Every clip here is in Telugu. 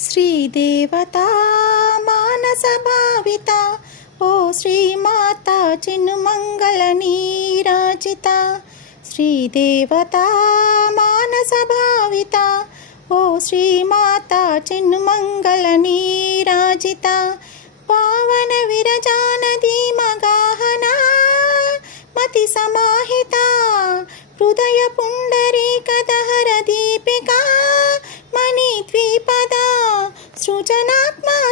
శ్రీదేవత మానస భావిత ఓ శ్రీమాత చిన్ను మంగళ నీరాజిత శ్రీదేవత మానస భావిత ఓ శ్రీమాత చిన్ను మంగళ నీరాజిత పావన విరజానది మగాహన మతి సమాహిత హృదయ పుండరీక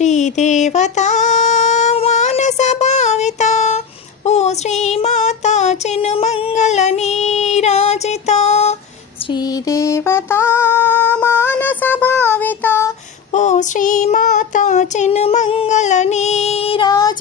శ్రీదేవత మానస భావిత ఓ శ్రీమాత చిను మంగళ నీరాజిత శ్రీదేవత మానస భావిత ఓ శ్రీమాత చిను మంగళ నీరాజ